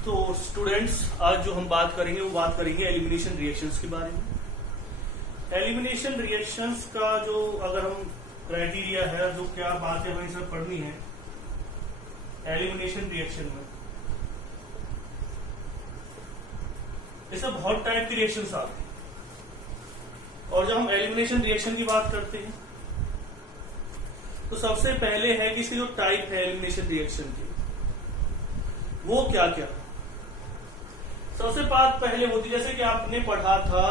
तो स्टूडेंट्स, आज जो हम बात करेंगे वो बात करेंगे एलिमिनेशन रिएक्शंस के बारे में। एलिमिनेशन रिएक्शंस का जो अगर हम क्राइटेरिया है, जो क्या बात है हमें सब पढ़नी है एलिमिनेशन रिएक्शन में। इसमें बहुत टाइप की रिएक्शंस आती हैं और जब हम एलिमिनेशन रिएक्शन की बात करते हैं तो सबसे पहले है कि इसकी जो टाइप है एलिमिनेशन रिएक्शन की वो क्या क्या। सबसे बात पहले होती है जैसे कि आपने पढ़ा था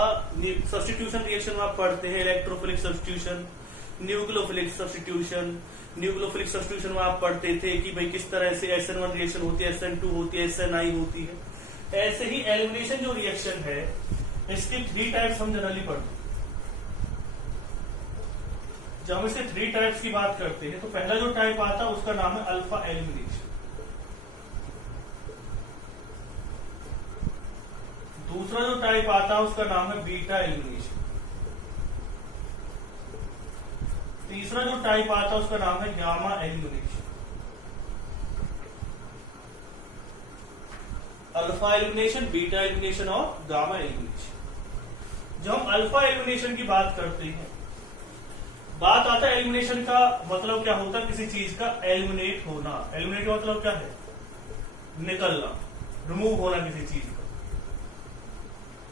सब्स्टिट्यूशन रिएक्शन में, आप पढ़ते हैं electrophilic substitution, nucleophilic substitution. Nucleophilic substitution में आप पढ़ते थे कि भाई किस तरह से SN1 रिएक्शन होती है, SN2 होती है, SNI होती है। ऐसे ही एलिमिनेशन जो रिएक्शन है इसकी 3 टाइप्स हम जनरली पढ़ते हैं। जब हम इसके 3 टाइप्स की बात करते हैं तो पहला जो टाइप आता है उसका नाम है अल्फा एलिमिनेशन। दूसरा जो टाइप आता है उसका नाम है बीटा एलिमिनेशन। तीसरा जो टाइप आता है उसका नाम है gamma elimination. Alpha elimination, beta elimination और गामा एलिमिनेशन। जब हम अल्फा एलिमिनेशन की बात करते हैं, बात आता है एलिमिनेशन का मतलब क्या होता है, किसी चीज का एलिमिनेट होना। एलिमिनेट का मतलब क्या है, निकलना, रिमूव होना किसी चीज का।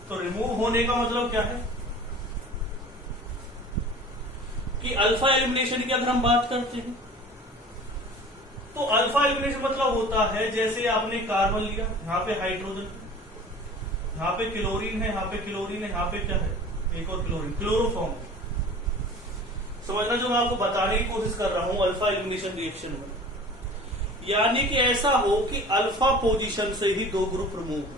तो रिमूव होने का मतलब क्या है कि अल्फा एलिमिनेशन की अगर हम बात करते हैं तो अल्फा एलिमिनेशन मतलब होता है जैसे आपने कार्बन लिया, यहां पे हाइड्रोजन, यहां पे क्लोरीन है, यहां पे क्लोरीन है, यहां पे क्या है, एक और क्लोरीन, क्लोरोफॉर्म। समझना जो मैं आपको बताने की कोशिश कर रहा हूं अल्फा एलिमिनेशन रिएक्शन में, यानी कि ऐसा हो कि अल्फा पोजीशन से ही 2 ग्रुप रिमूव हो।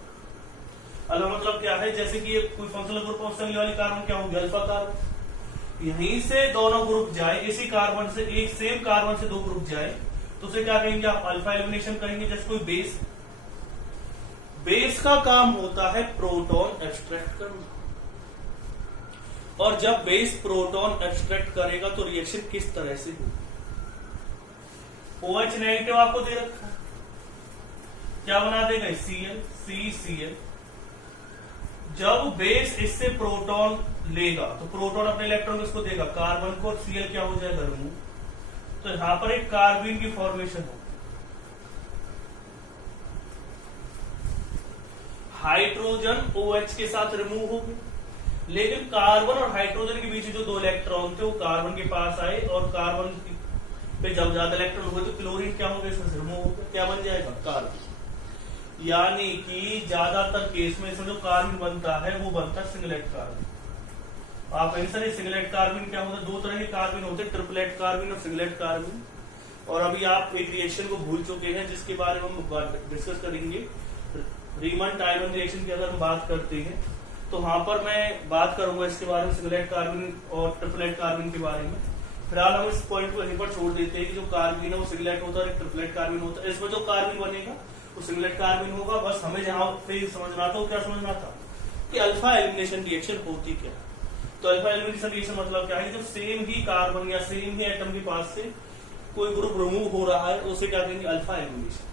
अल्फा मतलब क्या है, जैसे कि कोई फंक्शनल ग्रुप ऑफ मिलने वाली कार्बन क्या होगी, अल्फा कार्बन। यहीं से दोनों ग्रुप जाए, इसी कार्बन से, एक सेम कार्बन से 2 ग्रुप जाए तो उसे क्या कहेंगे आप, अल्फा एलिमिनेशन करेंगे। जैसे कोई बेस, बेस का काम होता है प्रोटॉन एब्स्ट्रैक्ट करना, और जब बेस प्रोटॉन एब्स्ट्रैक्ट करेगा तो रिएक्शन किस तरह से होगी। OH नेगेटिव आपको दे रखा है, क्या बना देगा, Cl, CCl। जब बेस इससे प्रोटॉन लेगा तो प्रोटॉन अपने इलेक्ट्रॉन किसको देगा, कार्बन को, Cl क्या हो जाएगा, रिमूव। तो यहां पर एक कार्बन की फॉर्मेशन हो, हाइड्रोजन OH के साथ रिमूव हो गए, लेकिन कार्बन और हाइड्रोजन के बीच जो 2 इलेक्ट्रॉन थे वो कार्बन के पास आए और कार्बन पे जब ज्यादा इलेक्ट्रॉन हुए तो क्लोरीन क्या हो गया, इसमें रिमूव हो गया, क्या बन जाएगा, कार्बन। यानी कि ज्यादातर केस में इसमें जो कार्बन बनता है वो बनता है सिंगलेट कार्बन। आप आंसर, सिंगलेट कार्बन क्या होता है, 2 तरह के कार्बन होते हैं, ट्रिपलेट कार्बन और सिंगलेट कार्बन। और अभी आप एक रिएक्शन को भूल चुके हैं जिसके बारे में हम डिस्कस करेंगे, रीमन टाइमन रिएक्शन की अगर हम बात करते हैं तो वहां पर मैं बात करूंगा इसके बारे में, सिंगलेट कार्बन और ट्रिपलेट कार्बन के बारे में। फिलहाल हम इस पॉइंट को यहीं पर छोड़ देते हैं कि जो कार्बन है वो सिंगलेट होता है, ट्रिपलेट कार्बन होता है। इसमें जो कार्बन बनेगा वो सिंगलेट कार्बन होगा। बस हमें जहां पे समझना था वो क्या समझना था कि अल्फा एलिमिनेशन रिएक्शन होती क्या है। तो अल्फा एलिमिनेशन रिएक्शन मतलब क्या है, जब सेम ही कार्बन या सेम ही एटम के पास से कोई ग्रुप रिमूव हो रहा है उसे क्या कहेंगे, अल्फा एलिमिनेशन।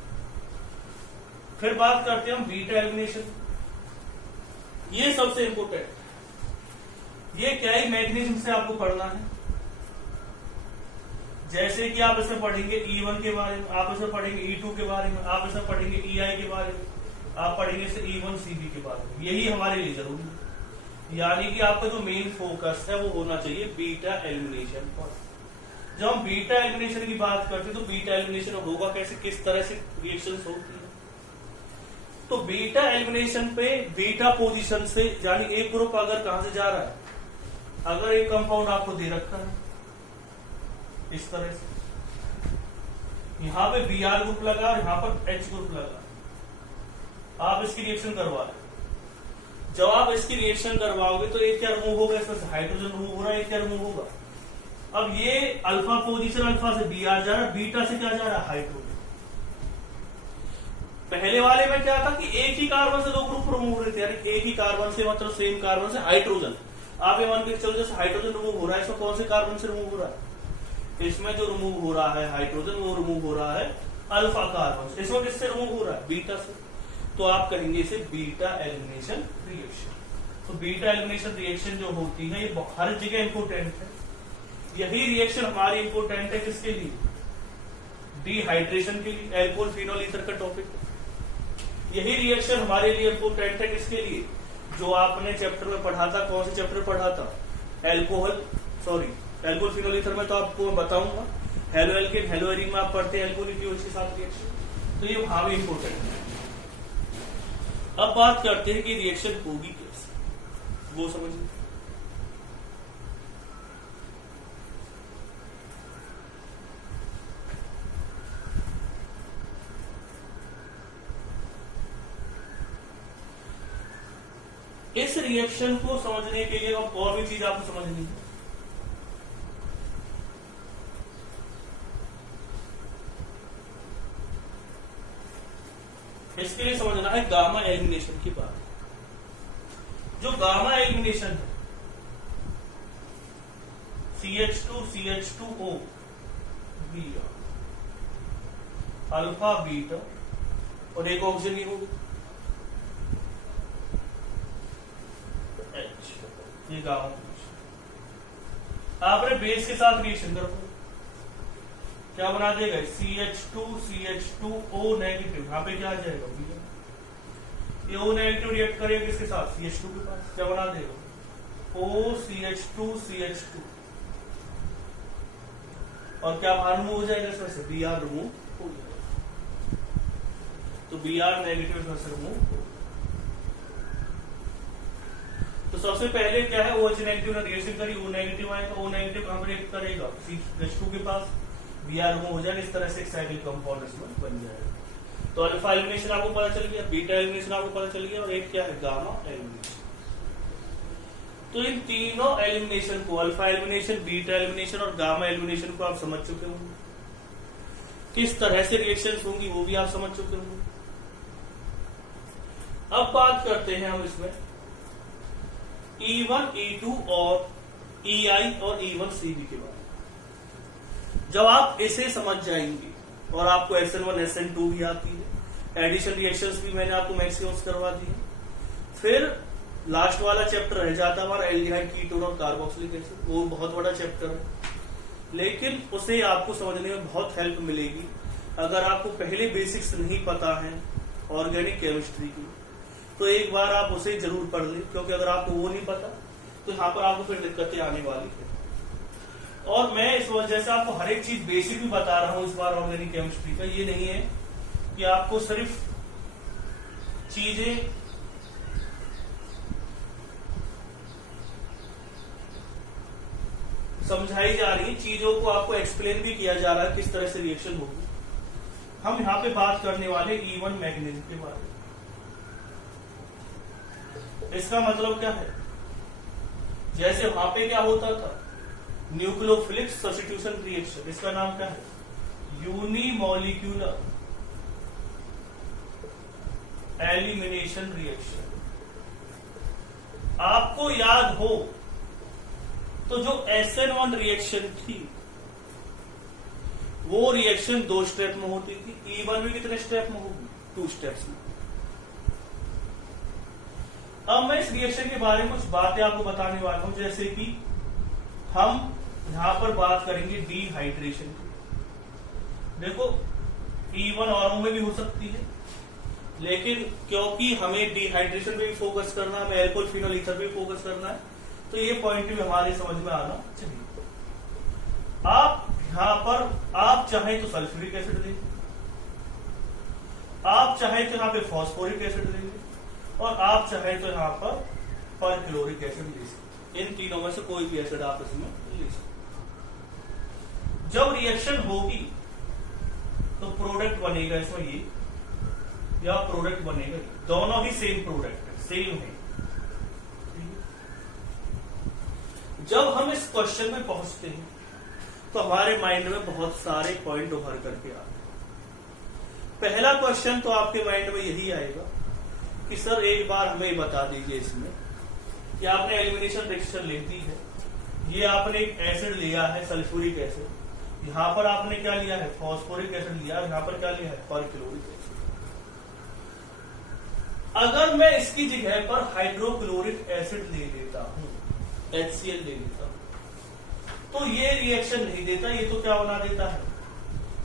फिर बात करते हैं हम बीटा एलिमिनेशन। ये सबसे इंपोर्टेंट, ये क्या है, मैग्नीशियम से आपको पढ़ना है। जैसे कि आप इसमें पढ़ेंगे E1 के बारे में, आप इसमें पढ़ेंगे E2 के बारे में, आप इसमें पढ़ेंगे EI के बारे में, आप पढ़ेंगे इसे E1 CB के बारे में। यही हमारे लिए जरूरी है, यानी कि आपका जो मेन फोकस है वो होना चाहिए बीटा एलिमिनेशन पर। जब हम बीटा एलिमिनेशन की बात करते हैं तो बीटा एलिमिनेशन होगा कैसे, किस तरह से रिएक्शंस होती है। तो बीटा एलिमिनेशन पे बीटा पोजीशन से, यानी एक ग्रुप अगर कहां से जा रहा है, अगर एक कंपाउंड आपको दे रखा है इस तरह से, यहां पे Br ग्रुप लगा और यहां पर H ग्रुप लगा, आप इसकी रिएक्शन करवा रहे हैं। जब आप इसकी रिएक्शन करवाओगे तो एक क्या रिमूव होगा, इसमें से हाइड्रोजन रिमूव हो रहा है, एक क्या रिमूव होगा। अब ये अल्फा पोजीशन, अल्फा से Br जा रहा है, बीटा से क्या जा रहा है, हाइड्रोजन। पहले वाले में क्या था कि एक ही कार्बन से 2 ग्रुप रिमूव हो रहे थे, यानी एक ही कार्बन से, मतलब सेम कार्बन से हाइड्रोजन। आप ये मान के चलो जैसे हाइड्रोजन रिमूव हो रहा है, इसमें कौन से कार्बन से रिमूव हो रहा है, इसमें जो रिमूव हो रहा है हाइड्रोजन वो रिमूव हो रहा है अल्फा कार्बन से। इसमें किससे रिमूव हो रहा है, बीटा से। तो आप कहेंगे इसे बीटा एलिमिनेशन रिएक्शन। तो बीटा एलिमिनेशन रिएक्शन जो होती है ये हर जगह इंपोर्टेंट है। यही रिएक्शन हमारी इंपोर्टेंट है किसके लिए? डिहाइड्रेशन के लिए, एल्कोहल फिनोल ईथर का टॉपिक। यही रिएक्शन हमारे लिए इंपोर्टेंट है किसके लिए? जो आपने चैप्टर में पढ़ा था, कौन से चैप्टर पढ़ा था? एल्कोहल फिनोल ईथर में तो आपको मैं बताऊंगा। हेलो एल्केन हेलो एरीन में आप पढ़ते हैं एल्कोहल की उसके साथ रिएक्शन, तो ये वहां भी इंपोर्टेंट है। अब बात करते हैं कि रिएक्शन होगी कैसे, वो समझिए। इस रिएक्शन को समझने के लिए अब और भी चीज आपको समझनी है। इसके लिए समझना है गामा एलिमिनेशन की बात। जो गामा एलिमिनेशन है, CH2CH2O बीटा, अल्फा बीटा और एक ऑक्सीजन नहीं होगी H, ये गामा। आपने बेस के साथ रिएक्शन करो, क्या बना देगा? CH2CH2O नेगेटिव, यहाँ पे क्या आ जाएगा? ये O नेगेटिव रिएक्ट करेगा किसके साथ? CH2 के पास, क्या बना देगा? OCH2CH2, और क्या बाहर रिमूव हो जाएगा इसमें से? Br रिमूव हो जाएगा। तो Br नेगेटिव इसमें से रिमूव हो। तो सबसे पहले क्या है? OH नेगेटिव ने रिएक्शन करी, O नेगेटिव आएगा, O नेगेटिव कहां पर रिएक्ट करेगा? CH2 के पास, Br रिमूव हो जाएगा। इस तरह से एक साइकिल कंपाउंड इसमें बन जाएगा। तो अल्फा एलिमिनेशन आपको पता चल गया, बीटा एलिमिनेशन आपको पता चल गया, और एक क्या है? Gamma elimination. तो इन तीनों एलिमिनेशन को, अल्फा एलिमिनेशन, बीटा एलिमिनेशन और गामा एलिमिनेशन को आप समझ चुके होंगे। किस तरह से रिएक्शंस होंगी वो भी आप समझ चुके होंगे। अब बात करते हैं हम इसमें E1, E2 और EI और E1CB के बारे में। जब आप इसे समझ जाएंगे और आपको SN1 SN2 भी आती है, एडिशन रिएक्शंस भी मैंने आपको मैक्सिमम करवा दी है, फिर लास्ट वाला चैप्टर रह जाता है हमारा एल्डिहाइड, कीटोन और कार्बोक्सिलिक एसिड। वो बहुत बड़ा चैप्टर है, लेकिन उसे आपको समझने में बहुत हेल्प मिलेगी अगर आपको पहले बेसिक्स नहीं पता है ऑर्गेनिक केमिस्ट्री की, तो एक बार आप उसे जरूर पढ़ लें, क्योंकि अगर आपको वो नहीं पता तो यहाँ पर आपको फिर दिक्कतें आने वाली है। और मैं इस वजह से आपको हर एक चीज बेसिक भी बता रहा हूं इस बार ऑर्गेनिक केमिस्ट्री का। ये नहीं है कि आपको सिर्फ चीजें समझाई जा रही, चीजों को आपको एक्सप्लेन भी किया जा रहा है किस तरह से रिएक्शन होगी। हम यहाँ पे बात करने वाले E1 मैग्नीज के बारे में। इसका मतलब क्या है? जैसे वहां पे क्या होता था? Nucleophilic substitution reaction. इसका नाम क्या है? Unimolecular elimination reaction. आपको याद हो तो जो SN1 रिएक्शन थी वो रिएक्शन 2 स्टेप में होती थी। E1 भी कितने स्टेप में होगी? 2 स्टेप्स में। अब मैं इस रिएक्शन के बारे में कुछ बातें आपको बताने वाला हूं, जैसे कि हम यहां पर बात करेंगे डिहाइड्रेशन की। देखो E1 औरों में भी हो सकती है, लेकिन क्योंकि हमें डिहाइड्रेशन पे भी फोकस करना है, हमें एल्कोहल फिनोल ईथर पे भी फोकस करना है, तो ये पॉइंट भी हमारे समझ में आना चाहिए। आप यहां पर आप चाहे तो सल्फ्यूरिक एसिड देंगे, आप चाहे तो यहाँ पे फॉस्फोरिक एसिड देंगे, और आप चाहे तो यहाँ पर परक्लोरिक एसिड ले सकते। इन तीनों में से कोई भी एसिड आप इसमें ले सकते। जब रिएक्शन होगी तो प्रोडक्ट बनेगा इसमें ये, या प्रोडक्ट बनेगा, दोनों ही सेम प्रोडक्ट है, सेम है। जब हम इस क्वेश्चन में पहुंचते हैं तो हमारे माइंड में बहुत सारे पॉइंट उभर करके आते हैं। पहला क्वेश्चन तो आपके माइंड में यही आएगा कि सर एक बार हमें बता दीजिए इसमें कि आपने एलिमिनेशन रिएक्शन लिख दी है, ये आपने एक एसिड लिया है सल्फ्यूरिक एसिड, यहां पर आपने क्या लिया है? फॉस्फोरिक एसिड लिया, यहां पर क्या लिया है? Perchloric acid. अगर मैं इसकी जगह पर हाइड्रोक्लोरिक एसिड ले लेता हूं, HCl ले लेता हूं, तो ये रिएक्शन नहीं देता, ये तो क्या बना देता है,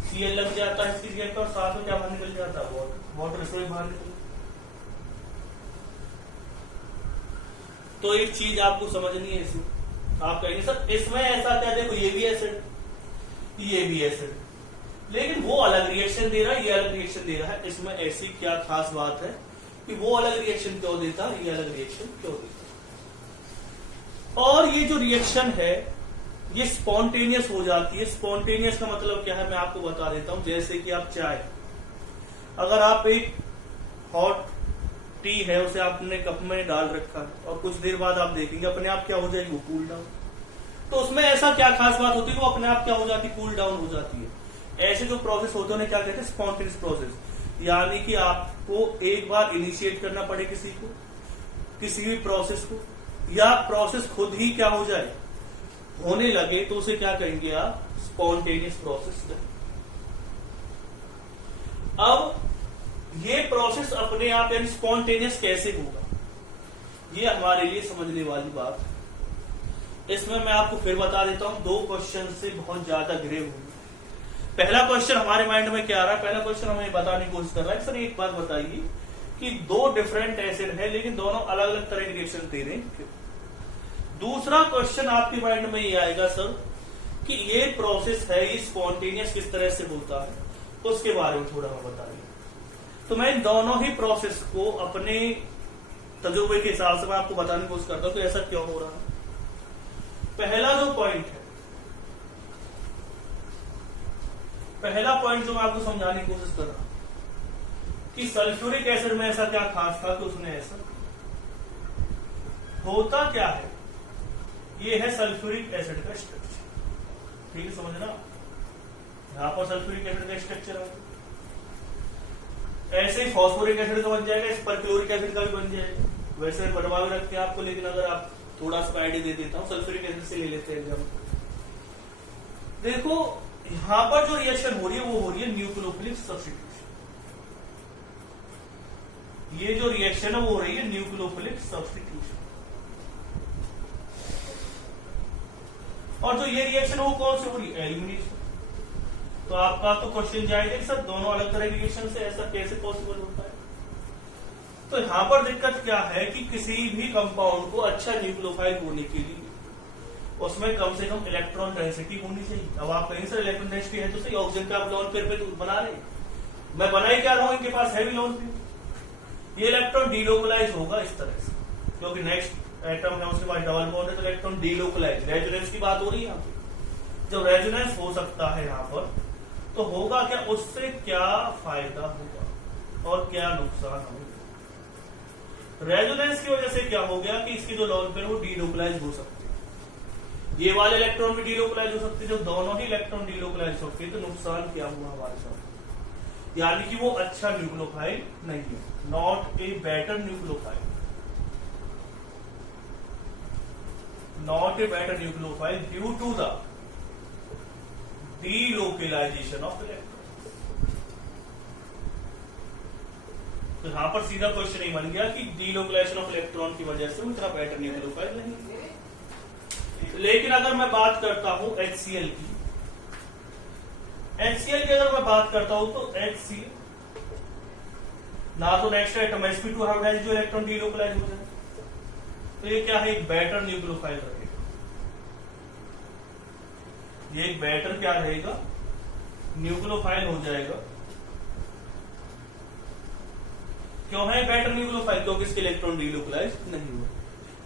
Cl लग जाता है इसकी जगह पर, साथ में क्या बाहर निकल जाता है, वाटर इसमें बाहर निकल। तो एक चीज आपको समझनी है इसमें, आप कहेंगे सर इसमें ऐसा क्या, देखो ये भी एसिड, ये भी एसिड, लेकिन वो अलग रिएक्शन दे रहा है, ये अलग रिएक्शन दे रहा है, इसमें ऐसी क्या खास बात है कि वो अलग रिएक्शन क्यों देता, ये अलग रिएक्शन क्यों देता। और ये जो रिएक्शन है ये स्पॉन्टेनियस हो जाती है। स्पॉन्टेनियस का मतलब क्या है मैं आपको बता देता हूं। जैसे कि आप चाय, अगर आप एक हॉट टी है उसे आपने कप में डाल रखा है और कुछ देर बाद आप देखेंगे अपने आप क्या हो जाएगी, वो कूल डाउन। तो उसमें ऐसा क्या खास बात होती है, वो अपने आप क्या हो जाती है, कूल डाउन हो जाती है। ऐसे जो प्रोसेस होते हैं क्या कहते हैं, स्पॉन्टेनियस प्रोसेस, यानी कि आपको एक बार इनिशिएट करना पड़े किसी को, किसी भी प्रोसेस को, या प्रोसेस खुद ही क्या हो जाए, होने लगे, तो उसे क्या कहेंगे आप, स्पॉन्टेनियस प्रोसेस कहेंगे। अब ये प्रोसेस अपने आप यानी स्पॉन्टेनियस कैसे होगा, ये हमारे लिए समझने वाली बात है। इसमें मैं आपको फिर बता देता हूं, दो क्वेश्चन से बहुत ज्यादा घिरे हुए। पहला क्वेश्चन हमारे माइंड में क्या आ रहा है, पहला क्वेश्चन हमें बताने की कोशिश कर रहा है सर एक बात बताइए कि दो डिफरेंट एसिड है लेकिन दोनों अलग अलग तरह के रिएक्शन दे रहे हैं। दूसरा क्वेश्चन आपके माइंड में ये आएगा सर कि ये प्रोसेस है, ये स्पॉन्टेनियस किस तरह से होता है, तो उसके बारे में थोड़ा हमें बताइए। तो मैं इन दोनों ही प्रोसेस को अपने तजुर्बे के हिसाब से मैं आपको बताने की कोशिश करता हूं कि ऐसा क्यों हो रहा है। पहला जो पॉइंट है, पहला पॉइंट जो मैं आपको समझाने की कोशिश कर रहा हूं कि सल्फ्यूरिक एसिड में ऐसा क्या खास था कि उसने ऐसा, होता क्या है, ये है सल्फ्यूरिक एसिड का स्ट्रक्चर, ठीक है समझना। यहां पर सल्फ्यूरिक एसिड का स्ट्रक्चर है, ऐसे ही फॉस्फोरिक एसिड का बन जाएगा, इस पर क्लोरिक एसिड का भी बन जाएगा। वैसे बनवा भी रखते हैं आपको, लेकिन अगर आप थोड़ा सा आइडिया दे देता हूं, सल्फ्यूरिक एसिड से ले लेते हैं जब। देखो यहां पर जो रिएक्शन हो रही है वो हो रही है न्यूक्लियोफिलिक सब्स्टिट्यूशन। ये जो रिएक्शन है वो हो रही है न्यूक्लियोफिलिक सब्स्टिट्यूशन। और जो ये रिएक्शन है वो कौन सी हो रही है, एलिमिनेशन। तो आपका तो क्वेश्चन जाएगा सर दोनों अलग तरह के रिएक्शन से ऐसा कैसे पॉसिबल होता है। तो यहां पर दिक्कत क्या है कि किसी भी कंपाउंड को अच्छा न्यूक्लियोफाइल होने के लिए उसमें कम से कम इलेक्ट्रॉन डेंसिटी होनी चाहिए। अब आप कहें सर इलेक्ट्रॉन डेंसिटी है तो सही, ऑक्सीजन का आप लोन पेयर पे बना रहे, मैं बना ही क्या रहा हूं, इनके पास है भी लोन पेयर। ये इलेक्ट्रॉन डीलोकलाइज होगा इस तरह से, क्योंकि नेक्स्ट एटम है उसके पास डबल बॉन्ड है, तो इलेक्ट्रॉन डीलोकलाइज, रेजोनेंस की बात हो रही है यहाँ पे। जब रेजोनेंस हो सकता है यहाँ पर, तो होगा क्या, उससे क्या फायदा होगा और क्या नुकसान होगा। रेजोनेंस की वजह से क्या हो गया कि इसकी जो लोन पेयर वो डीलोकलाइज हो सकती है, ये वाले इलेक्ट्रॉन भी डीलोकलाइज हो सकते हैं। जब दोनों ही इलेक्ट्रॉन डीलोकलाइज होते हैं तो नुकसान क्या हुआ हमारे साथ, यानी कि वो अच्छा न्यूक्लियोफाइल नहीं है, not a better nucleophile, not a better nucleophile due to the delocalisation of electron. तो यहां पर सीधा क्वेश्चन ही बन गया कि डीलोकलाइजेशन ऑफ इलेक्ट्रॉन की वजह से उतना बेटर न्यूक्लियोफाइल नहीं है। लेकिन अगर मैं बात करता हूं HCl की, HCl की अगर मैं बात करता हूं तो HCl ना तो नेक्स्ट एटम sp2 हाइब्रिडाइज जो इलेक्ट्रॉन डीलोकलाइज हो जाए, तो ये क्या है, एक बेटर न्यूक्लियोफाइल रहेगा। ये एक बेटर क्या रहेगा, न्यूक्लियोफाइल हो जाएगा। क्यों है बेटर न्यूक्लियोफाइल, क्योंकि इसके इलेक्ट्रॉन डीलोकलाइज नहीं हुआ।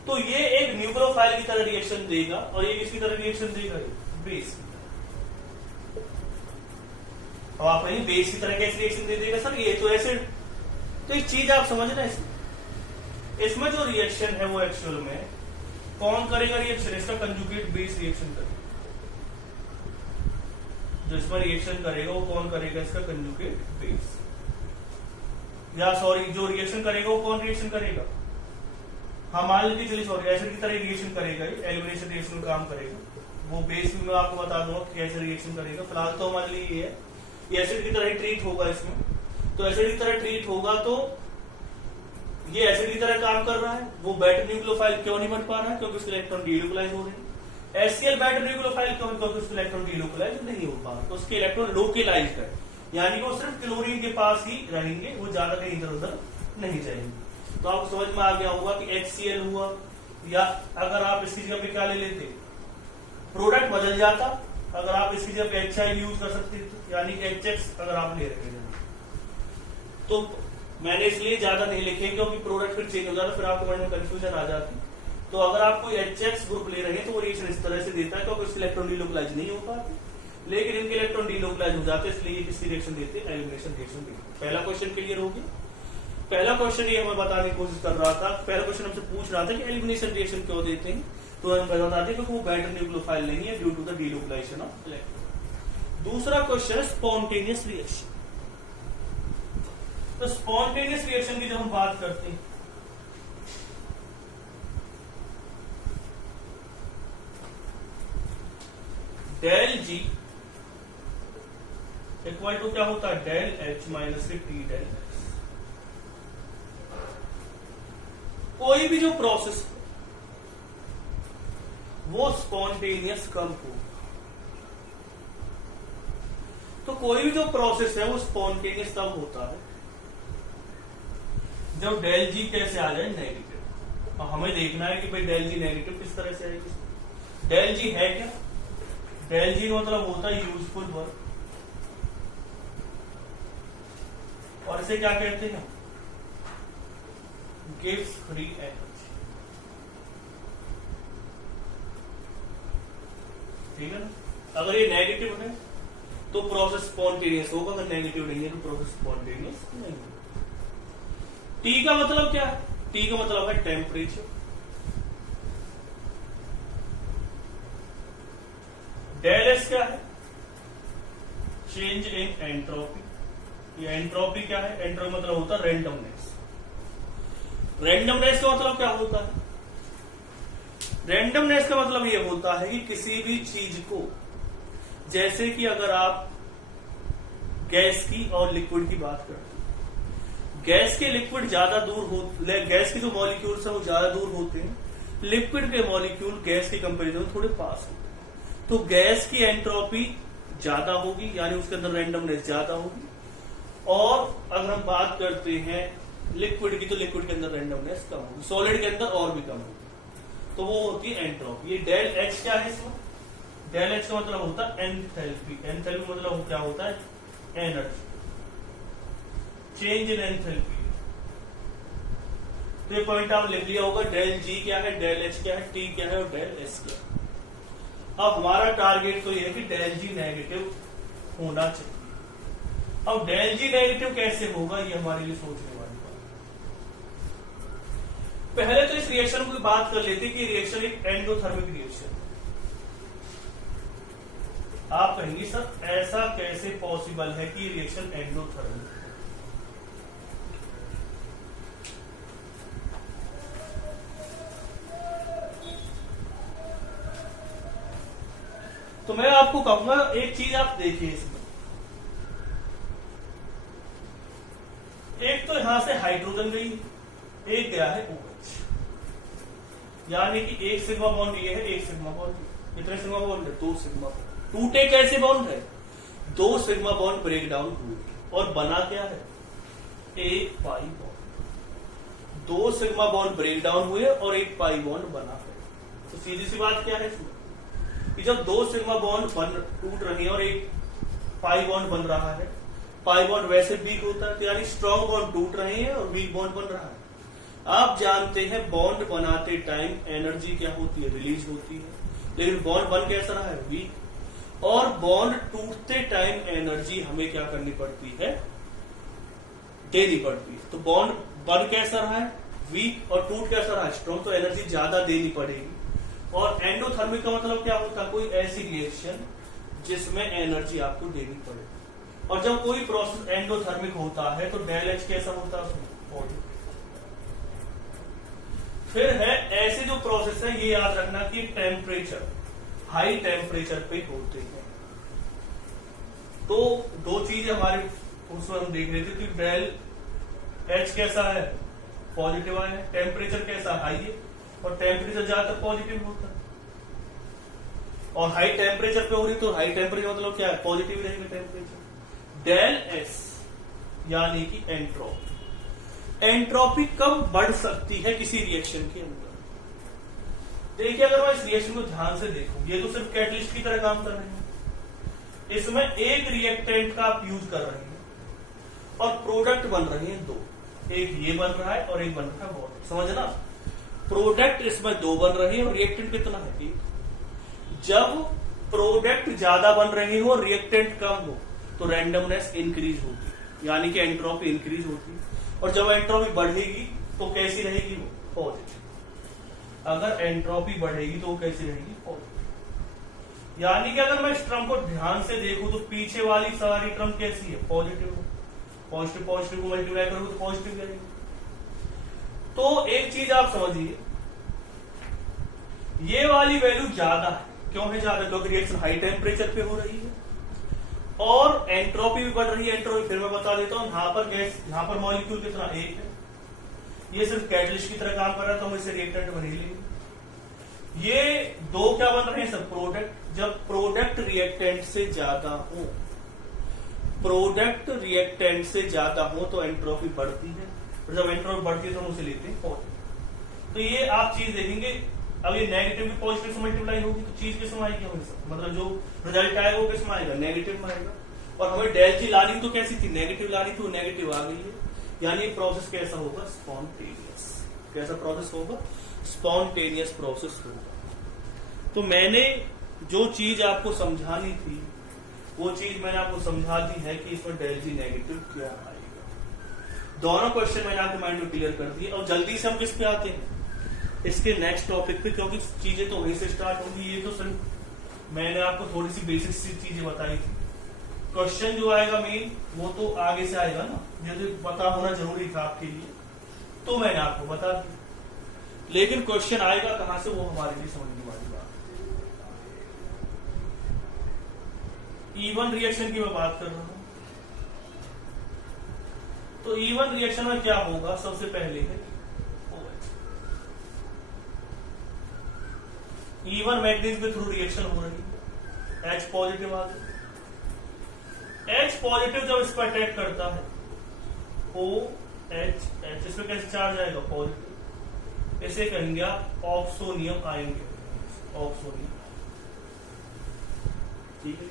तो ये एक न्यूक्लियोफाइल की तरह रिएक्शन देगा, और ये किसकी तरह रिएक्शन देगा, बेस की तरह। और आप कहीं बेस की तरह कैसे रिएक्शन दे देगा सर, ये तो एसिड। तो एक चीज आप समझ रहे हैं, इसमें जो रिएक्शन है वो एक्चुअल में कौन करेगा रिएक्शन, इसका कंजुगेट बेस रिएक्शन करेगा। जो इसमें रिएक्शन करेगा वो कौन करेगा, इसका कंजुगेट बेस, या सॉरी जो रिएक्शन करेगा वो कौन रिएक्शन करेगा, हाँ मान लीजिए चलिए सॉरी एसिड की तरह रिएक्शन करेगा, एलिमिनेशन रिएक्शन में काम करेगा। वो बेस में मैं आपको बता दूंगा कैसे रिएक्शन करेगा। फिलहाल तो मान लीजिए ये एसिड की तरह ट्रीट होगा इसमें। तो एसिड की तरह ट्रीट होगा तो ये एसिड की तरह काम कर रहा है, वो बेटर न्यूक्लियोफाइल क्यों नहीं बन पा रहा है? क्योंकि उसके इलेक्ट्रॉन डीलोकलाइज हो रहे हैं। HCl बेटर न्यूक्लियोफाइल क्यों? क्योंकि उसके इलेक्ट्रॉन डीलोकलाइज नहीं हो पा रहा, तो उसके इलेक्ट्रॉन लोकलाइज्ड है, यानी कि वो सिर्फ क्लोरीन के पास ही रहेंगे, वो ज्यादा कहीं इधर उधर नहीं जाएंगे। तो आपको समझ में आ गया होगा कि HCl हुआ, या अगर आप इसकी जगह पे क्या ले लेते, प्रोडक्ट बदल जाता, अगर आप इसकी जगह पे HI यूज कर सकते थे, यानी कि HX अगर आप ले रहे हैं। तो मैंने इसलिए ज्यादा नहीं लिखे क्योंकि प्रोडक्ट फिर चेंज हो जाता, फिर आपको में कंफ्यूजन आ जाती। तो अगर आप कोई HX ग्रुप ले रहे हैं तो वो रिएक्शन इस तरह से देता है, क्योंकि उसके इलेक्ट्रॉन डीलोकलाइज नहीं हो पाते, लेकिन इनके इलेक्ट्रॉन डीलोकलाइज हो जाते, इसलिए किसी रिएक्शन देते हैं, एलिमिनेशन रिएक्शन देते। पहला क्वेश्चन क्लियर हो गया। पहला क्वेश्चन ये हमें बताने की कोशिश कर रहा था, पहला क्वेश्चन हमसे पूछ रहा था कि एलिमिनेशन रिएक्शन क्यों देते हैं, तो हम बताते हैं क्योंकि वो बेटर न्यूक्लियोफाइल नहीं है due to the delocalisation of electron. दूसरा क्वेश्चन है स्पॉन्टेनियस रिएक्शन। तो स्पॉन्टेनियस रिएक्शन की जब हम बात करते हैं, डेल जी इक्वल टू क्या होता है, del H minus T del X. कोई भी जो प्रोसेस वो स्पॉन्टेनियस कब हो, तो कोई भी जो प्रोसेस है वो स्पॉन्टेनियस तब होता है जब डेल जी कैसे आ जाए, नेगेटिव। और हमें देखना है कि भाई डेल जी नेगेटिव किस तरह से आएगी। डेल जी है क्या, डेल जी का मतलब होता है यूजफुल वर्क, और इसे क्या कहते हैं, गिव्स फ्री एनर्जी। ठीक है ना। अगर ये नेगेटिव है तो प्रोसेस स्पॉन्टेनियस होगा, अगर नेगेटिव नहीं है तो प्रोसेस स्पॉन्टेनियस नहीं होगा। टी का मतलब क्या है, टी का मतलब है टेम्परेचर। डेल एस क्या है, चेंज इन एंट्रोपी। ये एंट्रोपी क्या है, एंट्रोपी मतलब होता है रेंडमनेस। रेंडमनेस का मतलब क्या होता है, रेंडमनेस का मतलब ये होता है कि किसी भी चीज को, जैसे कि अगर आप गैस की और लिक्विड की बात करते हैं, गैस के लिक्विड ज्यादा दूर हो, गैस के जो मॉलिक्यूल्स है वो ज्यादा दूर होते हैं, लिक्विड के मॉलिक्यूल गैस के कंपेरिजन में थोड़े पास होते हैं, तो गैस की एंट्रोपी ज्यादा होगी, यानी उसके अंदर रेंडमनेस ज्यादा होगी। और अगर हम बात करते हैं लिक्विड की, तो लिक्विड के अंदर रेंडमनेस कम होगी, सॉलिड के अंदर और भी कम होगी, तो वो होती है एंट्रोपी। ये डेल एच क्या है, इसमें डेल एच का मतलब होता है एंथैल्पी। एंथैल्पी मतलब क्या होता है, एनर्जी, चेंज इन एंथैल्पी। तो ये पॉइंट आप लिख लिया होगा, डेल जी क्या है, डेल एच क्या है, टी क्या है और डेल एस क्या है। अब हमारा टारगेट तो ये है कि डेल जी नेगेटिव होना चाहिए। अब डेल जी नेगेटिव कैसे होगा, ये हमारे लिए सोचने वाली बात। पहले तो इस रिएक्शन की बात कर लेते कि रिएक्शन एक एंडोथर्मिक रिएक्शन। आप कहेंगे सर ऐसा कैसे पॉसिबल है कि रिएक्शन एंडोथर्मिक, तो मैं आपको कहूंगा एक चीज आप देखिए इसमें, एक तो यहां से हाइड्रोजन गई, एक गया है OH, यानी कि एक सिग्मा बॉन्ड ये है, एक सिग्मा बॉन्ड, कितने सिग्मा बॉन्ड है, 2 सिग्मा। टूटे कैसे बॉन्ड है, 2 सिग्मा बॉन्ड ब्रेक डाउन हुए और बना क्या है, एक pi bond. 2 sigma bond break down हुए और एक पाई बॉन्ड बना है। तो सीधी सी बात क्या है इसमें कि जब 2 सिग्मा बॉन्ड टूट रही है और एक पाई बॉन्ड बन रहा है, पाई बॉन्ड वैसे वीक होता है, तो यानी स्ट्रॉन्ग बॉन्ड टूट रहे हैं और वीक बॉन्ड बन रहा है। आप जानते हैं बॉन्ड बनाते टाइम एनर्जी क्या होती है, रिलीज होती है, लेकिन बॉन्ड बन कैसा रहा है, वीक। और बॉन्ड टूटते टाइम एनर्जी हमें क्या करनी पड़ती है, देनी पड़ती है। तो बॉन्ड बन कैसा रहा है, वीक, और टूट कैसा रहा है, स्ट्रॉन्ग, तो एनर्जी ज्यादा देनी पड़ेगी। और एंडोथर्मिक का मतलब क्या होता है, कोई ऐसी रिएक्शन जिसमें एनर्जी आपको देनी पड़े। और जब कोई प्रोसेस एंडोथर्मिक होता है तो डेल एच कैसा होता है, पॉजिटिव। फिर है ऐसे जो प्रोसेस है, ये याद रखना कि टेम्परेचर, हाई टेम्परेचर पे होते हैं। तो 2 चीजें हमारे उसमें हम देख रहे थे कि डेल एच कैसा है, पॉजिटिव आया है। टेम्परेचर कैसा, हाई है, और टेम्परेचर ज्यादातर पॉजिटिव होता है, और हाई टेम्परेचर पे हो रही तो हाई टेम्परेचर मतलब क्या है, पॉजिटिव रहेगा टेम्परेचर। डेल एस यानी कि एंट्रोपी। एंट्रोपी कब बढ़ सकती है किसी रिएक्शन के अंदर? देखिए अगर मैं इस रिएक्शन को ध्यान से देखूं, ये तो सिर्फ कैटलिस्ट की तरह काम कर रहे हैं, इसमें एक रिएक्टेंट का आप यूज कर रहे हैं और प्रोडक्ट बन रहे हैं दो, एक ये बन रहा है और एक बन रहा है वाटर, समझना। प्रोडक्ट इसमें दो बन रहे हैं और रिएक्टेंट कितना है, एक। जब प्रोडक्ट ज्यादा बन रहे हो और रिएक्टेंट कम हो तो रैंडमनेस इंक्रीज होगी, यानी कि एंट्रोपी इंक्रीज होगी, और जब एंट्रोपी बढ़ेगी तो कैसी रहेगी, वो पॉजिटिव। अगर एंट्रोपी बढ़ेगी तो वो कैसी रहेगी, पॉजिटिव। यानी कि अगर मैं इस टर्म को ध्यान से देखूं तो पीछे वाली सारी टर्म कैसी है, पॉजिटिव। पॉजिटिव पॉजिटिव को मल्टीप्लाई करोगे तो पॉजिटिव रहेगी। तो एक चीज आप समझिए, ये वाली वैल्यू ज्यादा है, क्यों है ज्यादा, क्योंकि रिएक्शन हाई टेम्परेचर पे हो रही है और एंट्रोपी भी बढ़ रही है। एंट्रोपी फिर मैं बता देता हूं, यहां पर गैस, यहां पर मॉलिक्यूल कितना, एक है, ये सिर्फ कैटलिस्ट की तरह काम कर रहा है तो हम इसे रिएक्टेंट बना लेंगे। ये दो क्या बन रहे हैं सब, प्रोडक्ट। जब प्रोडक्ट रिएक्टेंट से ज्यादा हो, प्रोडक्ट रिएक्टेंट से ज्यादा हो तो एंट्रोपी बढ़ती है, और जब एंट्रोपी बढ़ती है तो हम उसे लेते हैं पॉजिटिव। तो ये आप चीज देखेंगे, अब ये नेगेटिव भी पॉजिटिव से मल्टीप्लाई होगी तो चीज किसमें आएगी, हमेशा मतलब जो रिजल्ट आएगा वो किसमें आएगा, नेगेटिव में आएगा। और हमें डेल जी लानी तो कैसी थी, नेगेटिव लानी थी, वो नेगेटिव आ गई है। यानी प्रोसेस कैसा होगा, स्पॉन्टेनियस। कैसा प्रोसेस होगा, स्पॉन्टेनियस प्रोसेस होगा। तो मैंने जो चीज आपको समझानी थी वो चीज मैंने आपको समझा दी है कि इसमें डेल जी नेगेटिव क्या आएगा। दोनों क्वेश्चन मैंने आपके माइंड में क्लियर कर दिए। और जल्दी से हम किस पे आते हैं, इसके नेक्स्ट टॉपिक पे, क्योंकि चीजें तो वहीं से स्टार्ट होंगी। ये तो सिर्फ मैंने आपको थोड़ी सी बेसिक सी चीजें बताई थी। क्वेश्चन जो आएगा मेन वो तो आगे से आएगा ना, ये तो पता होना जरूरी था आपके लिए, तो मैंने आपको बता दिया। लेकिन क्वेश्चन आएगा कहां से, वो हमारे लिए समझने वाली बात है। इवन रिएक्शन की मैं बात कर रहा हूं, तो इवन रिएक्शन में क्या होगा, सबसे पहले है इवन मैग्नीज के थ्रू रिएक्शन हो रही है, H पॉजिटिव आ गया। H पॉजिटिव जब इस पर अटैक करता है, OH, इसमें कैसे चार्ज आएगा, पॉजिटिव। इसे कहेंगे आप ऑक्सोनियम आयन, ऑक्सोनियम, ठीक है।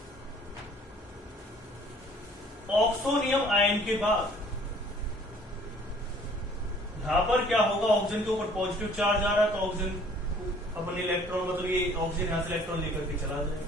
ऑक्सोनियम आयन के बाद यहां पर क्या होगा, ऑक्सीजन के ऊपर पॉजिटिव चार्ज आ रहा है तो ऑक्सीजन अपन इलेक्ट्रॉन, मतलब ये ऑक्सीजन यहां से इलेक्ट्रॉन लेकर के चला जाएगा।